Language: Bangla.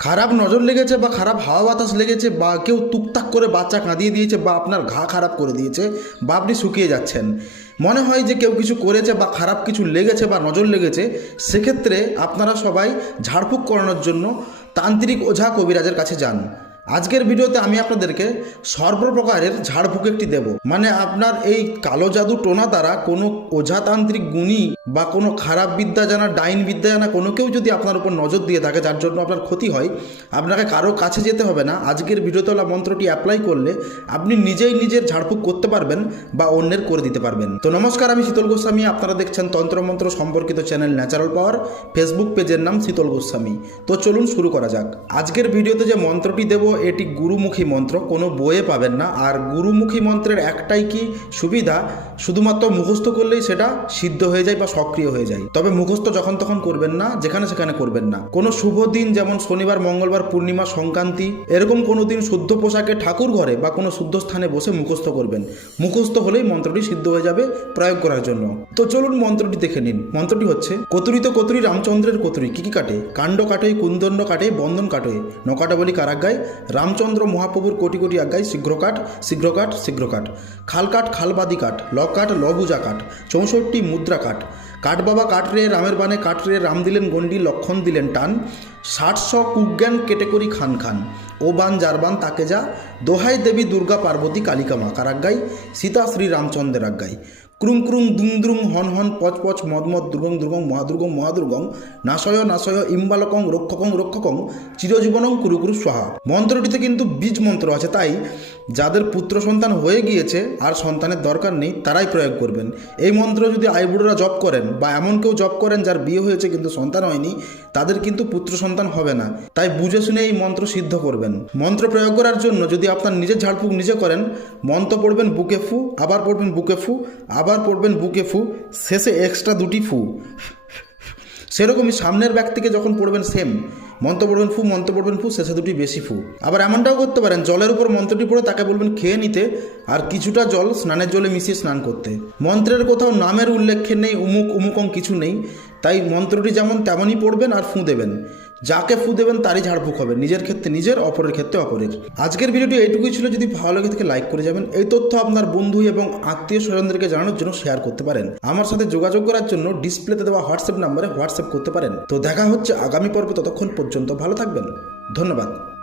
খারাপ নজর লেগেছে বা খারাপ হাওয়া বাতাস লেগেছে বা কেউ টুকটাক করে বাচ্চা কাঁদিয়ে দিয়েছে বা আপনার ঘা খারাপ করে দিয়েছে বা আপনি শুকিয়ে যাচ্ছেন। মনে হয় যে কেউ কিছু করেছে বা খারাপ কিছু লেগেছে বা নজর লেগেছে, সেক্ষেত্রে আপনারা সবাই ঝাড়ফুঁক করানোর জন্য তান্ত্রিক ওঝা কবিরাজের কাছে যান। আজকের ভিডিওতে আমি আপনাদেরকে সর্বপ্রকারের ঝাড়ফুঁক একটি দেব। মানে আপনার এই কালো জাদু টোনা দ্বারা কোনো ওঝাতান্ত্রিক গুণী বা কোনো খারাপ বিদ্যা জানা, ডাইন বিদ্যা জানা কোনো কেউ যদি আপনার উপর নজর দিয়ে থাকে, যার জন্য আপনার ক্ষতি হয়, আপনাকে কারও কাছে যেতে হবে না। আজকের ভিডিওতলা মন্ত্রটি অ্যাপ্লাই করলে আপনি নিজেই নিজের ঝাড়ফুঁক করতে পারবেন বা অন্যের করে দিতে পারবেন। তো নমস্কার, আমি শীতল গোস্বামী। আপনারা দেখছেন তন্ত্রমন্ত্র সম্পর্কিত চ্যানেল ন্যাচারাল পাওয়ার ফেসবুক পেজের নাম শীতল গোস্বামী। তো চলুন শুরু করা যাক। আজকের ভিডিওতে যে মন্ত্রটি দেব এটি গুরুমুখী মন্ত্র, কোনো বইয়ে পাবেন না। আর গুরুমুখী মন্ত্রের একটাই কি সুবিধা? শুধুমাত্র মুখস্থ করলেই সেটা সিদ্ধ হয়ে যায় বা সক্রিয় হয়ে যায়। তবে মুখস্থ যখন তখন করবেন না, যেখানে সেখানে করবেন না। কোনো শুভ দিন যেমন শনিবার, মঙ্গলবার, পূর্ণিমা, সংক্রান্তি, এরকম কোনো দিন শুদ্ধ পোশাকে ঠাকুর ঘরে বা কোনো শুদ্ধ স্থানে বসে মুখস্থ করবেন। মুখস্থ হলেই মন্ত্রটি সিদ্ধ হয়ে যাবে প্রয়োগ করার জন্য। তো চলুন মন্ত্রটি দেখে নিন। মন্ত্রটি হচ্ছে, কতুরিত কতুরি রামচন্দ্রের কতুরি। কি কি কাটে? কাণ্ড কাটে, কুন্দণ্ড কাটে, বন্ধন কাটে, নকাটা বলি কারাজ্ঞায় রামচন্দ্র মহাপ্রভুর কোটি কোটি আজ্ঞায় শীঘ্র কাট শীঘ্র কাট, শীঘ্র কাঠ খাল কাট খালবাদি কাট ল কাট লবুজা কাট, চৌষট্টি মুদ্রা কাট। কাঠ বাবা কাঠ রে, রামের বানে কাঠ রে, রাম দিলেন গন্ডি লক্ষণ দিলেন টান। ষাটশো কুজ্ঞান কেটে করি খান খান। ও বান জারবান তাকে যা, দোহাই দেবী দুর্গা পার্বতী কালিকা মা কারাজ্ঞায় সীতা শ্রী রামচন্দ্রের আজ্ঞায়। ক্রুং ক্রুং দুং দ্রুং হন হন পচ পচ মদ মদ দুর্গং দুর্গং মহাদুর্গং মহাদুর্গং নাশয় নাশয় ইম্বালকং রক্ষকং রক্ষকং চিরজীবনং কুরু কুরু মন্ত্রটিতে কিন্তু বীজ মন্ত্র আছে, তাই যাদের পুত্র সন্তান হয়ে গিয়েছে আর সন্তানের দরকার নেই, তারাই প্রয়োগ করবেন। এই মন্ত্র যদি আইবুড়োরা জপ করেন বা এমন কেউ জপ করেন যার বিয়ে হয়েছে কিন্তু সন্তান হয়নি, তাদের কিন্তু পুত্র সন্তান হবে না। তাই বুঝে শুনে এই মন্ত্র সিদ্ধ করবেন। মন্ত্র প্রয়োগ করার জন্য যদি আপনার নিজের ঝাড়ফুঁক নিজে করেন, মন্ত্র পড়বেন বুকে ফু, আবার পড়বেন বুকে ফু আবার পড়বেন বুকে ফু, শেষে এক্সট্রা দুটি ফু। সেরকমই সামনের ব্যক্তিকে যখন পড়বেন সেম মন্ত্র পড়বেন ফু, মন্ত্র পড়বেন ফু, শেষে দুটি বেশি ফু। আবার এমনটাও করতে পারেন, জলের উপর মন্ত্রটি পড়ে তাকে বলবেন, খেয়ে নিতে। আর কিছুটা জল স্নানের জলে মিশিয়ে স্নান করতে। মন্ত্রের কোথাও নামের উল্লেখে নেই, উমুক, উমুকং কিছু নেই। তাই মন্ত্রটি যেমন তেমনই পড়বেন আর ফু দেবেন। যাকে ফু দেবেন তারই ঝাড়ফুঁক হবে, নিজের ক্ষেত্রে নিজের, অপরের ক্ষেত্রে অপরের। আজকের ভিডিওটি এইটুকুই ছিল, যদি ভালো লাগে থেকে লাইক করে যাবেন। এই তথ্য আপনার বন্ধু এবং আত্মীয় স্বজনদেরকে জানানোর জন্য শেয়ার করতে পারেন। আমার সাথে যোগাযোগ করার জন্য ডিসপ্লেতে দেওয়া হোয়াটসঅ্যাপ নাম্বারে হোয়াটসঅ্যাপ করতে পারেন। তো দেখা হচ্ছে আগামী পর্বে ততক্ষণ পর্যন্ত। ভালো থাকবেন। ধন্যবাদ।